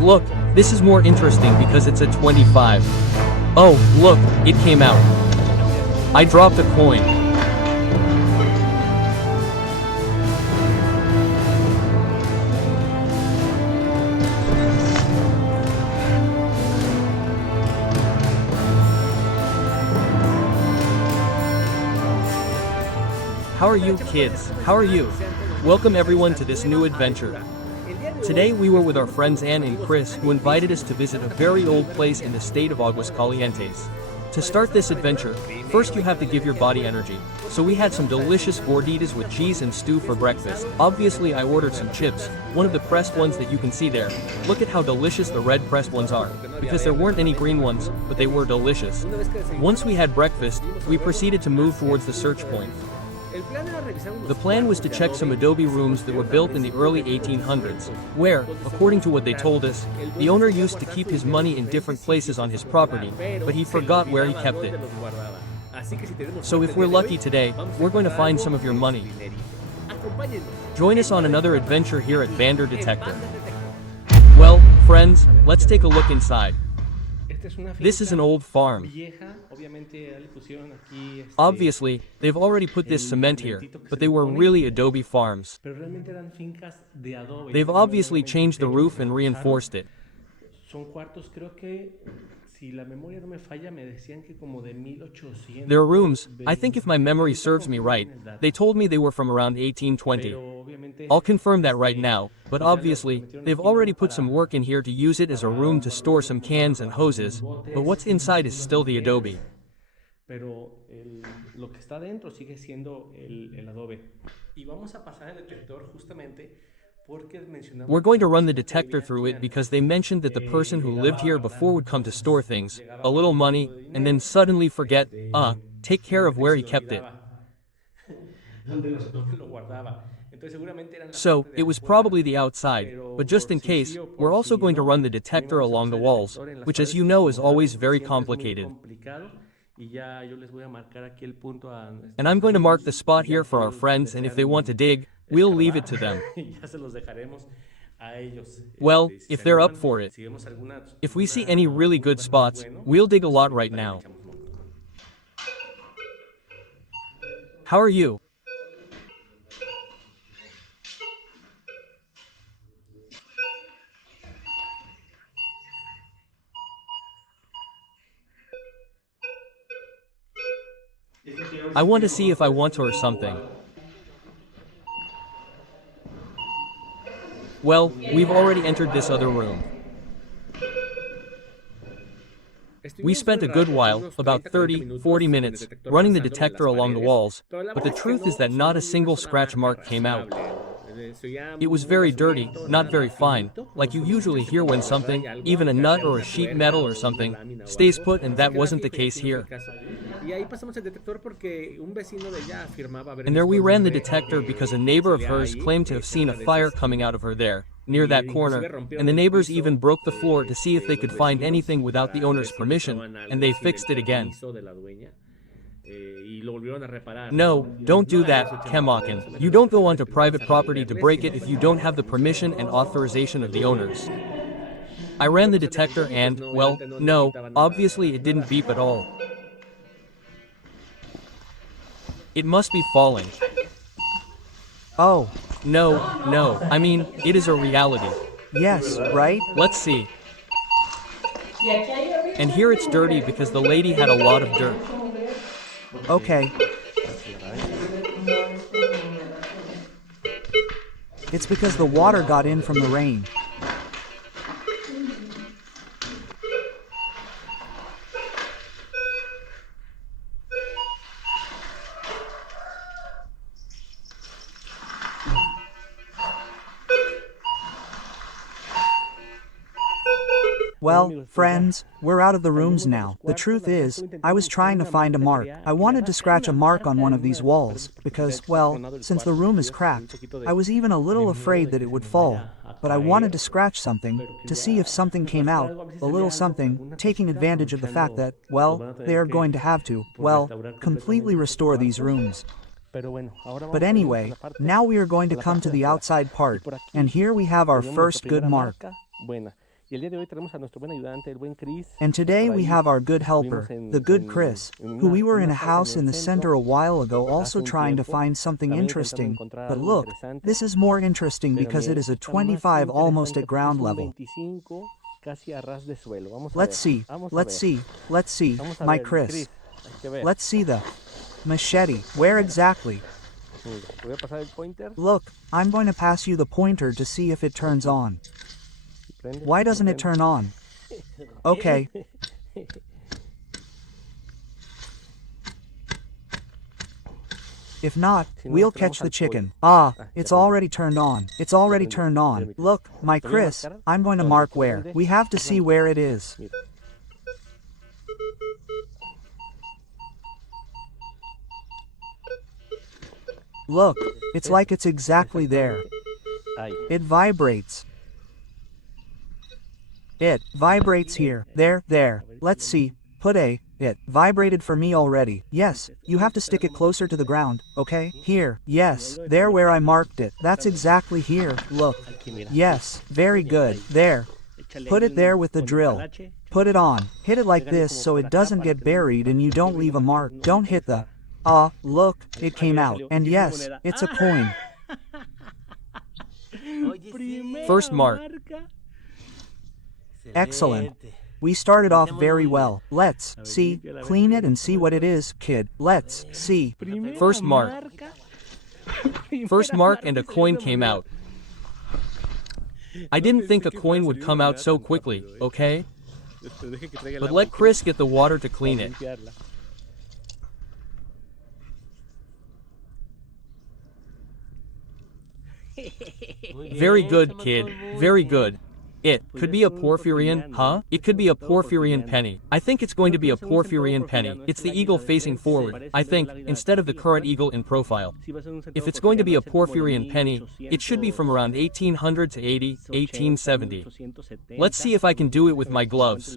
But look, this is more interesting because it's a 25. Oh, look, it came out. I dropped a coin. How are you, kids? How are you? Welcome everyone to this new adventure. Today we were with our friends Anne and Chris, who invited us to visit a very old place in the state of Aguascalientes. To start this adventure, first you have to give your body energy. So we had some delicious gorditas with cheese and stew for breakfast. Obviously I ordered some chips, one of the pressed ones that you can see there. Look at how delicious the red pressed ones are, because there weren't any green ones, but they were delicious. Once we had breakfast, we proceeded to move towards the search point. The plan was to check some adobe rooms that were built in the early 1800s, where, according to what they told us, the owner used to keep his money in different places on his property, but he forgot where he kept it. So if we're lucky today, we're going to find some of your money. Join us on another adventure here at Metal Detector. Well, friends, let's take a look inside. This is an old farm. Obviously, they've already put this cement here, but they were really adobe farms. They've obviously changed the roof and reinforced it. Their rooms, I think if my memory serves me right, they told me they were from around 1820. I'll confirm that right now, but obviously, they've already put some work in here to use it as a room to store some cans and hoses, but what's inside is still the adobe. We're going to run the detector through it because they mentioned that the person who lived here before would come to store things, a little money, and then suddenly forget, take care of where he kept it. So, it was probably the outside, but just in case, we're also going to run the detector along the walls, which as you know is always very complicated. And I'm going to mark the spot here for our friends, and if they want to dig, we'll leave it to them. Well, if they're up for it. If we see any really good spots, we'll dig a lot right now. How are you? I want to see if I want to or something. Well, we've already entered this other room. We spent a good while, about 30-40 minutes, running the detector along the walls, but the truth is that not a single scratch mark came out. It was very dirty, not very fine, like you usually hear when something, even a nut or a sheet metal or something, stays put, and that wasn't the case here. And there we ran the detector because a neighbor of hers claimed to have seen a fire coming out of her there, near that corner, and the neighbors even broke the floor to see if they could find anything without the owner's permission, and they fixed it again. No, don't do that, Kemakin. You don't go onto private property to break it if you don't have the permission and authorization of the owners. I ran the detector and, well, no, obviously it didn't beep at all. It must be falling. Oh. No, I mean, it is a reality. Yes, right? Let's see. And here it's dirty because the lady had a lot of dirt. Okay. It's because the water got in from the rain. Well, friends, we're out of the rooms now. The truth is, I was trying to find a mark. I wanted to scratch a mark on one of these walls, because, well, since the room is cracked, I was even a little afraid that it would fall. But I wanted to scratch something, to see if something came out, a little something, taking advantage of the fact that, well, they are going to have to, well, completely restore these rooms. But anyway, now we are going to come to the outside part, and here we have our first good mark. And today we have our good helper, the good Chris, who we were in a house in the center a while ago also trying to find something interesting. But look, this is more interesting because it is a 25 almost at ground level. Let's see, my Chris. Let's see the machete. Where exactly? Look, I'm going to pass you the pointer to see if it turns on. Why doesn't it turn on? Okay. If not, we'll catch the chicken. Ah, it's already turned on. It's already turned on. Look, my Chris, I'm going to mark where. We have to see where it is. Look, it's like it's exactly there. It vibrates. It vibrates here. There. Let's see. It vibrated for me already. Yes, you have to stick it closer to the ground, okay? Here. Yes, there where I marked it. That's exactly here. Look. Yes, very good. There. Put it there with the drill. Put it on. Hit it like this so it doesn't get buried and you don't leave a mark. Don't hit the... Ah, look, it came out. And yes, it's a coin. First mark. Excellent. We started off very well. Let's see, clean it and see what it is, kid. Let's see. First mark. First mark and a coin came out. I didn't think a coin would come out so quickly, okay? But let Chris get the water to clean it. Very good, kid. Very good. It could be a Porphyrian, huh? It could be a Porphyrian penny. I think it's going to be a Porphyrian penny. It's the eagle facing forward, I think, instead of the current eagle in profile. If it's going to be a Porphyrian penny, it should be from around 1800 to 1870. Let's see if I can do it with my gloves.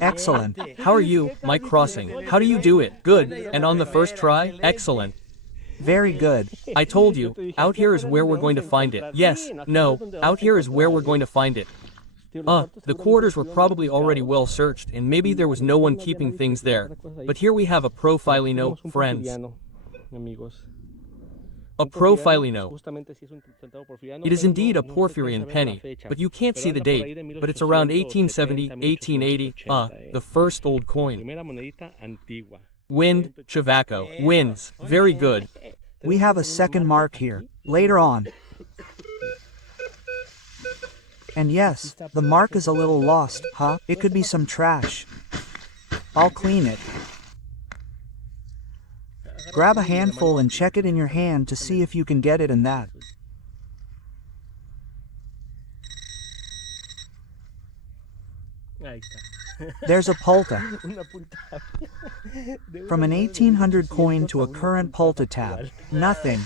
Excellent. How are you, Mike Crossing? How do you do it? Good. And on the first try? Excellent. Very good. I told you, out here is where we're going to find it. Yes, no, out here is where we're going to find it. The quarters were probably already well searched and maybe there was no one keeping things there. But here we have a profilino, friends. A profilino. It is indeed a Porphyrian penny, but you can't see the date, but it's around 1870, 1880, the first old coin. Wind, Chavaco, wins. Very good. We have a second mark here. Later on. And yes, the mark is a little lost, huh? It could be some trash. I'll clean it. Grab a handful and check it in your hand to see if you can get it in that. There's a pulta. From an 1800 coin to a current pulta tab. Nothing.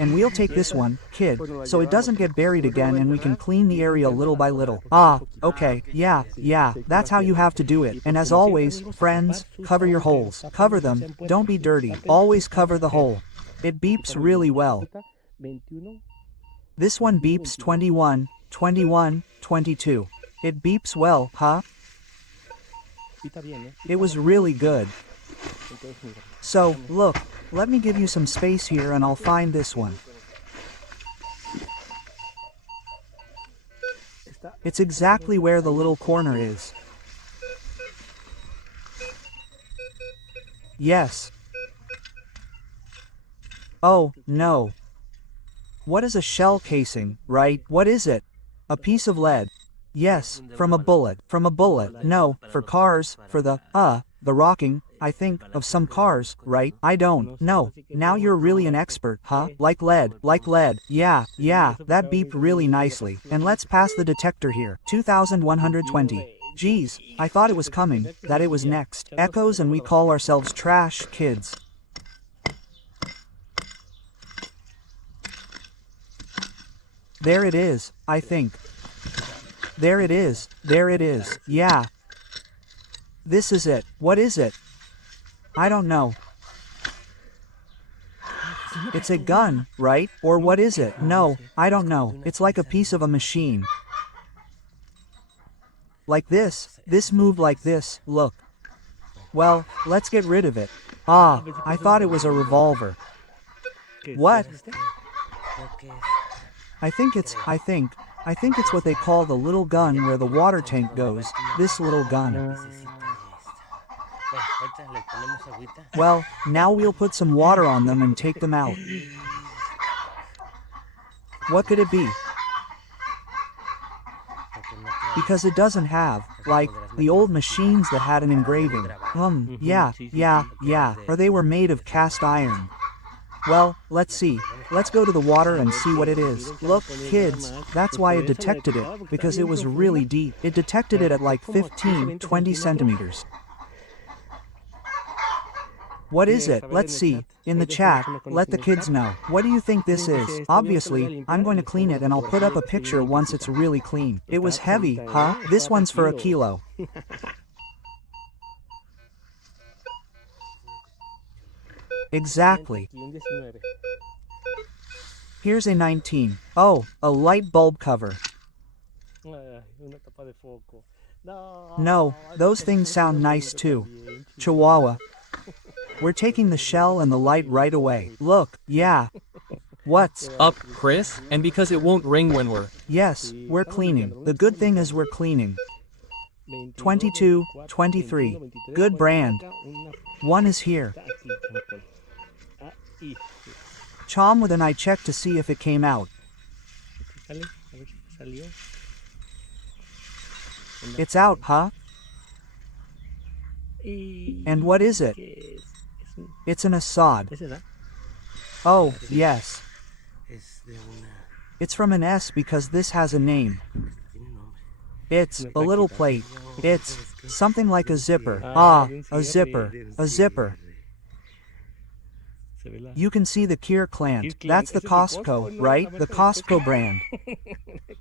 And we'll take this one, kid, so it doesn't get buried again and we can clean the area little by little. Okay, yeah, that's how you have to do it. And as always, friends, cover your holes. Cover them, don't be dirty. Always cover the hole. It beeps really well. This one beeps 21, 21, 22. It beeps well, huh? It was really good. So, look, let me give you some space here and I'll find this one. It's exactly where the little corner is. Yes. Oh, no. What is a shell casing, right? What is it? A piece of lead. Yes, from a bullet. From a bullet. No, for cars, for the rocking, I think, of some cars, right? I don't know. Now you're really an expert, huh? Like lead. Yeah, that beeped really nicely. And let's pass the detector here. 2120. Geez, I thought it was coming, that it was next. Echoes and we call ourselves trash kids. There it is, I think. There it is, yeah. This is it. What is it? I don't know. It's a gun, right? Or what is it? No, I don't know. It's like a piece of a machine. Like this. This moved like this, look. Well, let's get rid of it. Ah, I thought it was a revolver. What? I think it's what they call the little gun where the water tank goes, this little gun. Well, now we'll put some water on them and take them out. What could it be? Because it doesn't have, like, the old machines that had an engraving. Yeah, or they were made of cast iron. Well, let's see. Let's go to the water and see what it is. Look, kids, that's why it detected it, because it was really deep. It detected it at like 15-20 centimeters. What is it? Let's see. In the chat, let the kids know. What do you think this is? Obviously, I'm going to clean it and I'll put up a picture once it's really clean. It was heavy, huh? This one's for a kilo. Exactly. Here's a 19. Oh, a light bulb cover. No, those things sound nice too. Chihuahua. We're taking the shell and the light right away. Look, yeah. What's up, Chris? And because it won't ring when we're... Yes, we're cleaning. The good thing is we're cleaning. 22, 23. Good brand. One is here. Chom with an eye check to see if it came out. It's out, huh? And what is it? It's an Assad. Oh, yes. It's from an S because this has a name. It's a little plate. It's something like a zipper. Ah, a zipper. A zipper. You can see the Kier clant. That's the Costco, right? The Costco brand.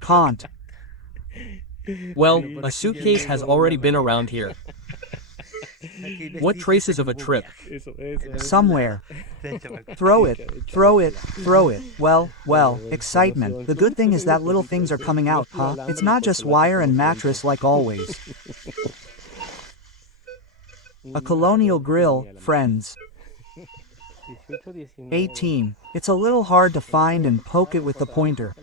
Can't. Well, a suitcase has already been around here. What traces of a trip? Somewhere. Throw it. Well, excitement. The good thing is that little things are coming out, huh? It's not just wire and mattress like always. A colonial grill, friends. 18. It's a little hard to find and poke it with the pointer.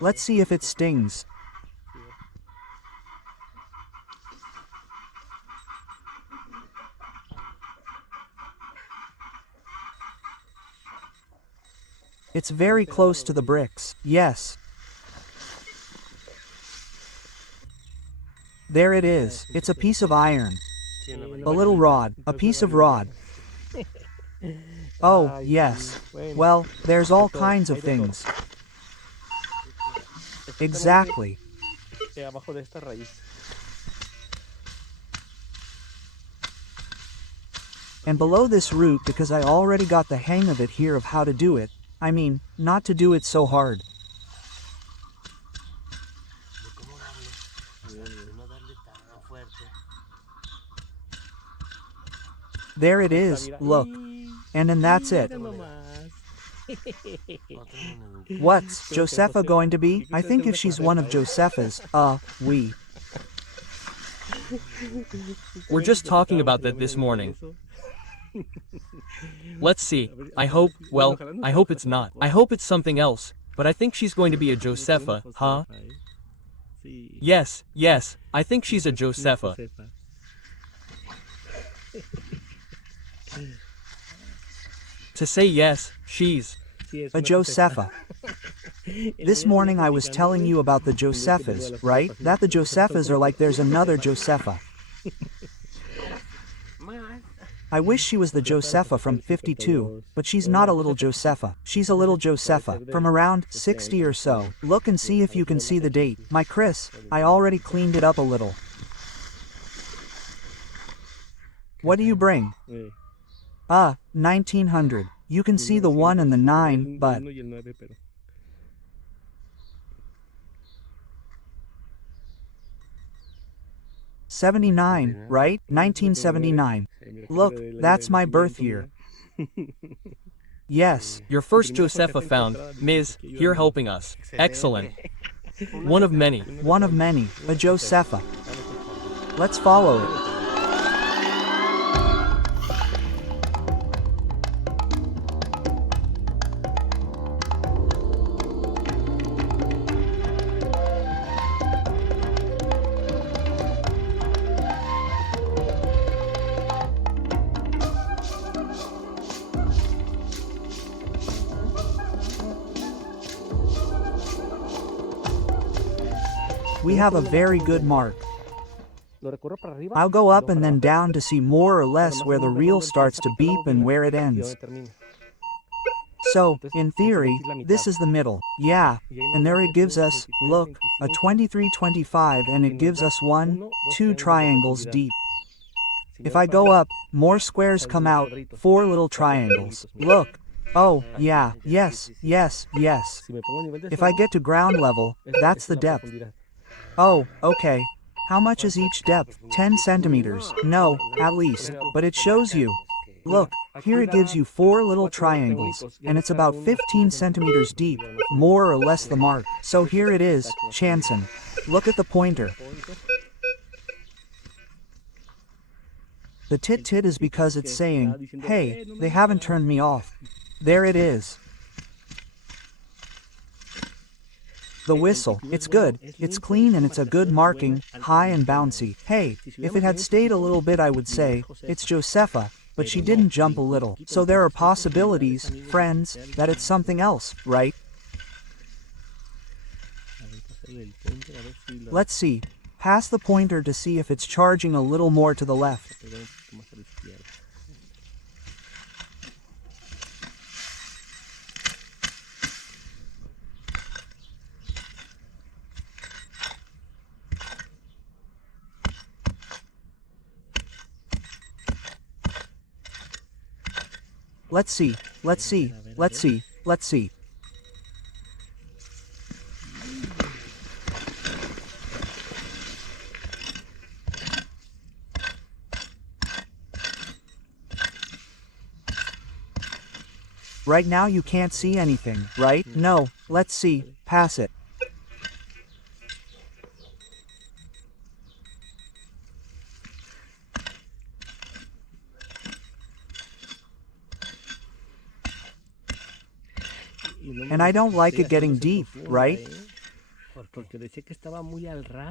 Let's see if it stings. It's very close to the bricks. Yes. There it is. It's a piece of iron. A little rod. A piece of rod. Oh, yes. Well, there's all kinds of things. Exactly. And below this root, because I already got the hang of it here of how to do it, I mean, not to do it so hard. There it is, look. And then that's it. What's Josepha going to be? I think if she's one of Josepha's, We're just talking about that this morning. Let's see. I hope it's not. I hope it's something else. But I think she's going to be a Josepha, huh? Yes, I think she's a Josepha. To say yes, she's a Josepha. This morning I was telling you about the Josephas, right? That the Josephas are like there's another Josepha. I wish she was the Josepha from 52, but she's not a little Josepha. She's a little Josepha, from around 60 or so. Look and see if you can see the date. My Chris, I already cleaned it up a little. What do you bring? 1900. You can see the 1 and the 9, but... '79, right? 1979. Look, that's my birth year. Yes. Your first Josefa found, Ms. here helping us. Excellent. One of many. One of many, a Josefa. Let's follow it. We have a very good mark. I'll go up and then down to see more or less where the reel starts to beep and where it ends. So, in theory, this is the middle. Yeah, and there it gives us, look, a 2325 and it gives us 2 triangles deep. If I go up, more squares come out, 4 little triangles. Look. Oh, yeah, yes. If I get to ground level, that's the depth. Oh, okay. How much is each depth? 10 centimeters. No, at least. But it shows you. Look, here it gives you 4 little triangles, and it's about 15 centimeters deep, more or less the mark. So here it is, Chanson. Look at the pointer. The tit is because it's saying, hey, they haven't turned me off. There it is. The whistle, it's good, it's clean and it's a good marking, high and bouncy. Hey, if it had stayed a little bit I would say, it's Josefa, but she didn't jump a little. So there are possibilities, friends, that it's something else, right? Let's see. Pass the pointer to see if it's charging a little more to the left. Let's see. Right now you can't see anything, right? No, let's see, pass it. And I don't like it getting deep, right?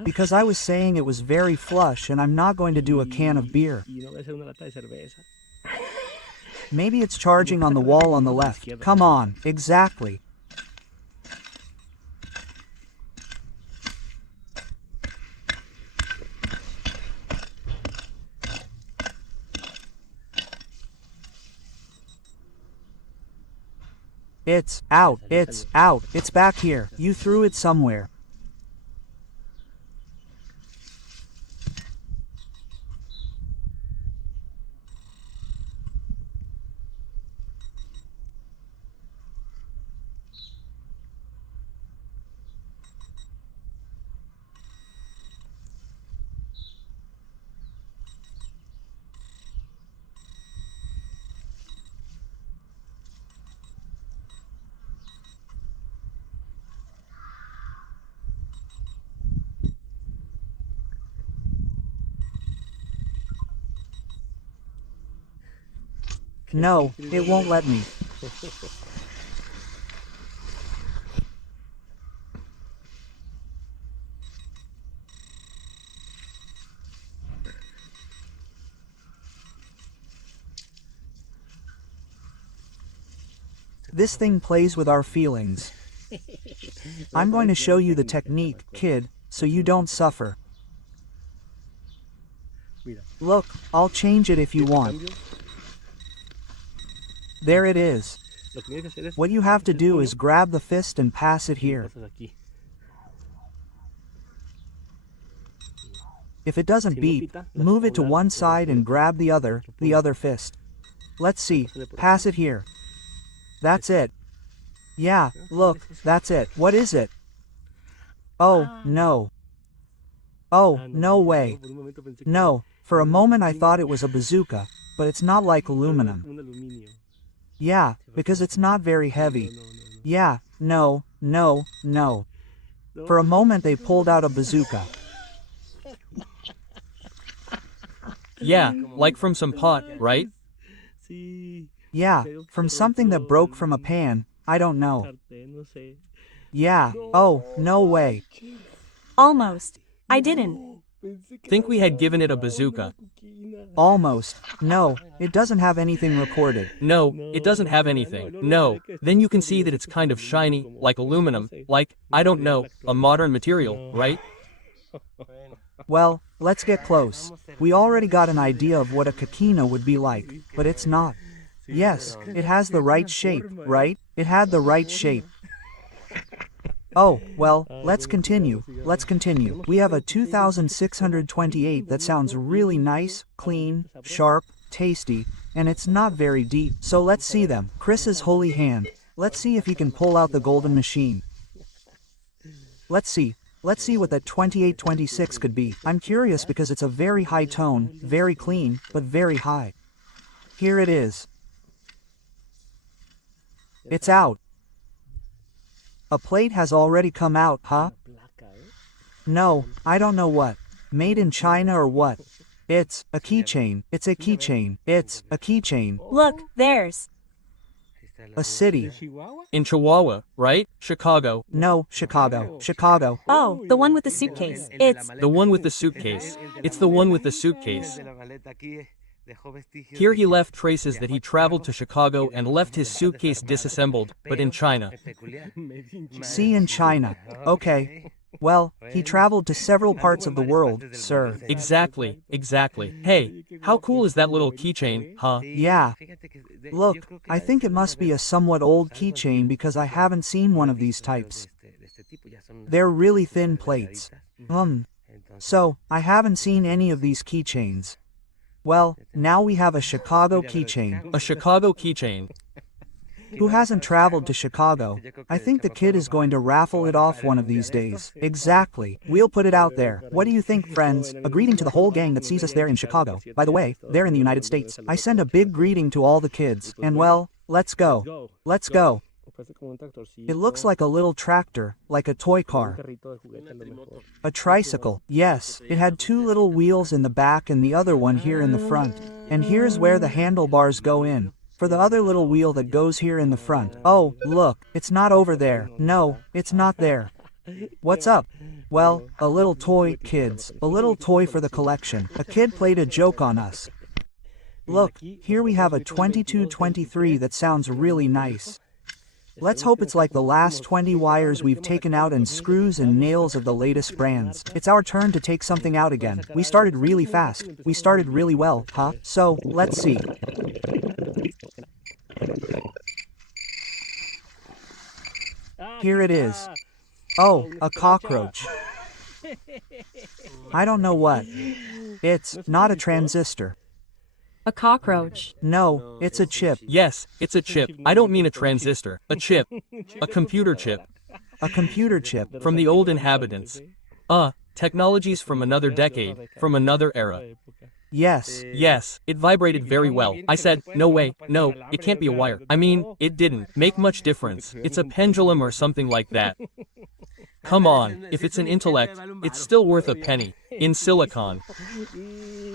Because I was saying it was very flush and I'm not going to do a can of beer. Maybe it's charging on the wall on the left. Come on, exactly. It's out, it's back here. You threw it somewhere. No, it won't let me. This thing plays with our feelings. I'm going to show you the technique, kid, so you don't suffer. Look, I'll change it if you want. There it is. What you have to do is grab the fist and pass it here. If it doesn't beep, move it to one side and grab the other fist. Let's see, pass it here. That's it. Yeah, look, that's it. What is it? Oh, no. Oh, no way. No, for a moment I thought it was a bazooka, but it's not like aluminum. Yeah, because it's not very heavy. Yeah, no, no, no. For a moment they pulled out a bazooka. Yeah, like from some pot, right? Yeah, from something that broke from a pan, I don't know. Yeah, oh, no way. Almost. I didn't. Think we had given it a bazooka. Almost. No, it doesn't have anything recorded. No, it doesn't have anything. No. Then you can see that it's kind of shiny, like aluminum, like, I don't know, a modern material, right? Well, let's get close. We already got an idea of what a kakina would be like, but it's not. Yes, it has the right shape, right? It had the right shape. Oh, well, let's continue. We have a 2628 that sounds really nice, clean, sharp, tasty, and it's not very deep. So let's see them. Chris's holy hand. Let's see if he can pull out the golden machine. Let's see what that 2826 could be. I'm curious because it's a very high tone, very clean, but very high. Here it is. It's out. A plate has already come out, huh? No, I don't know what. Made in China or what? It's a keychain. It's a keychain. It's a keychain. Look, there's. A city. In Chihuahua, right? Chicago. No, Chicago. Chicago. Oh, the one with the suitcase. It's. The one with the suitcase. It's the one with the suitcase. Here he left traces that he traveled to Chicago and left his suitcase disassembled, but in China. See, in China. Okay. Well, he traveled to several parts of the world, sir. Exactly, exactly. Hey, how cool is that little keychain, huh? Yeah. Look, I think it must be a somewhat old keychain because I haven't seen one of these types. They're really thin plates. So, I haven't seen any of these keychains. Well, now we have a Chicago keychain. A Chicago keychain. Who hasn't traveled to Chicago? I think the kid is going to raffle it off one of these days. Exactly. We'll put it out there. What do you think, friends? A greeting to the whole gang that sees us there in Chicago. By the way, they're in the United States. I send a big greeting to all the kids. And well, let's go. Let's go. It looks like a little tractor, like a toy car. A tricycle. Yes, it had two little wheels in the back and the other one here in the front. And here's where the handlebars go in. For the other little wheel that goes here in the front. Oh, look, it's not over there. No, it's not there. What's up? Well, a little toy, kids. A little toy for the collection. A kid played a joke on us. Look, here we have a 2223 that sounds really nice. Let's hope it's like the last 20 wires we've taken out and screws and nails of the latest brands. It's our turn to take something out again. We started really fast. We started really well, huh? So, let's see. Here it is. Oh, a cockroach. I don't know what. It's not a transistor. A cockroach. No, it's a chip. Yes, it's a chip. I don't mean a transistor. A chip. A computer chip. A computer chip. From the old inhabitants. Technologies from another decade, from another era. Yes. Yes, it vibrated very well. I said, no way, no, it can't be a wire. I mean, it didn't make much difference. It's a pendulum or something like that. Come on, if it's an intellect, it's still worth a penny. In silicon.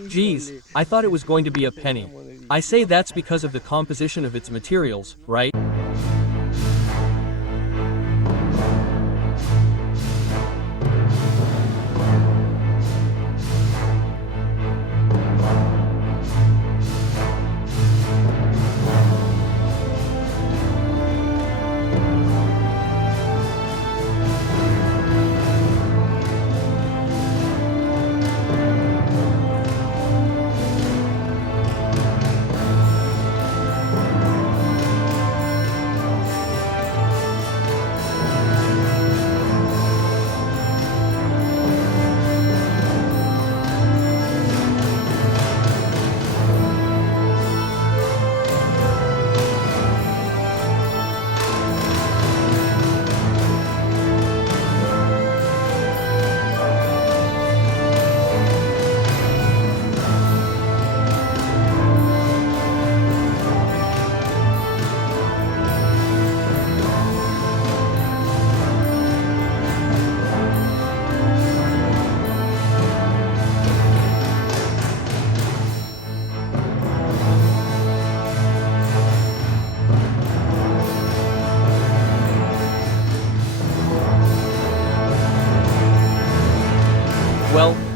Geez, I thought it was going to be a penny. I say that's because of the composition of its materials, right?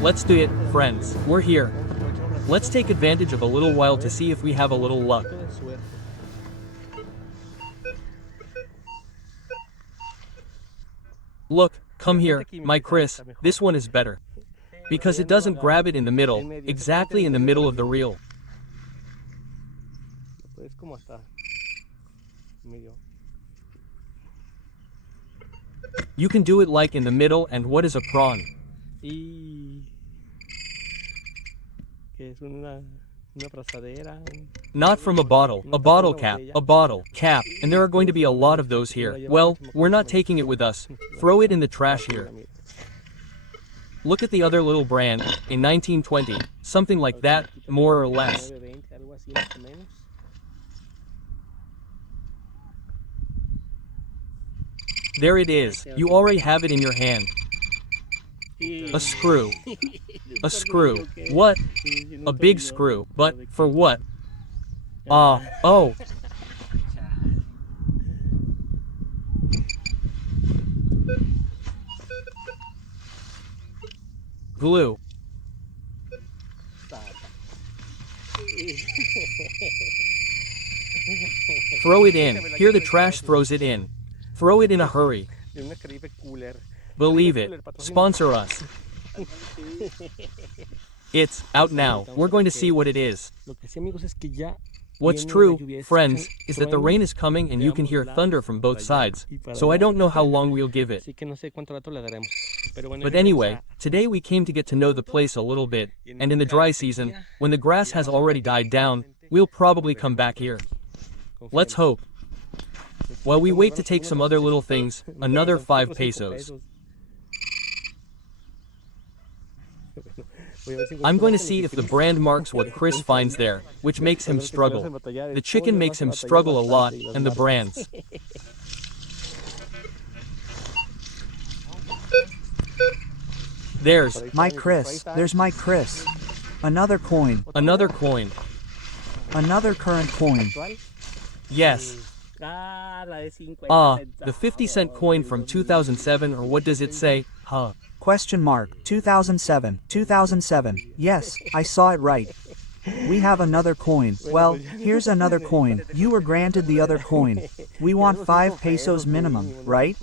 Let's do it, friends. We're here. Let's take advantage of a little while to see if we have a little luck. Look, come here, my Chris, this one is better. Because it doesn't grab it in the middle, exactly in the middle of the reel. You can do it like in the middle, and what is a prawn? Not from a bottle cap, and there are going to be a lot of those here. Well, we're not taking it with us. Throw it in the trash here. Look at the other little brand, in 1920, something like that, more or less. There it is, you already have it in your hand. A screw. A screw. What? A big screw. But, for what? Oh. Glue. Throw it in. Here the trash throws it in. Throw it in a hurry. Believe it. Sponsor us. It's out now. We're going to see what it is. What's true, friends, is that the rain is coming and you can hear thunder from both sides, so I don't know how long we'll give it. But anyway, today we came to get to know the place a little bit, and in the dry season, when the grass has already died down, we'll probably come back here. Let's hope. While we wait to take some other little things, another 5 pesos. I'm going to see if the brand marks what Chris finds there, which makes him struggle. The chicken makes him struggle a lot, and the brands. There's my Chris. There's my Chris. Another coin. Another coin. Another current coin. Yes. The 50-cent coin from 2007, or what does it say? Huh. Question mark. 2007. 2007. Yes, I saw it right. We have another coin. Well, here's another coin. You were granted the other coin. We want 5 pesos minimum, right?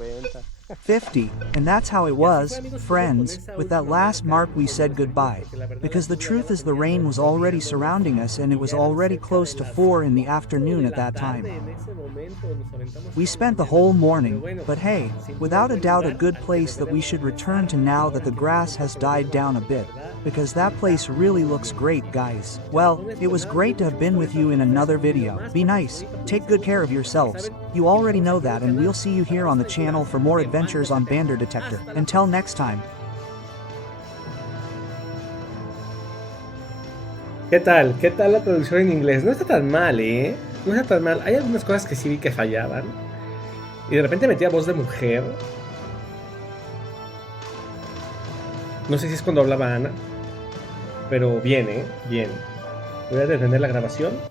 50, and that's how it was, friends. With that last mark we said goodbye, because the truth is the rain was already surrounding us and it was already close to 4 in the afternoon at that time. We spent the whole morning, but hey, without a doubt a good place that we should return to now that the grass has died down a bit, because that place really looks great, guys. Well, it was great to have been with you in another video. Be nice, take good care of yourselves. You already know that, and we'll see you here on the channel for more adventures on Metal Detector. Until next time. ¿Qué tal? ¿Qué tal la traducción en inglés? No está tan mal, ¿eh? No está tan mal. Hay algunas cosas que sí vi que fallaban. Y de repente metía voz de mujer. No sé si es cuando hablaba Ana. Pero bien, ¿eh? Bien. Voy a detener la grabación.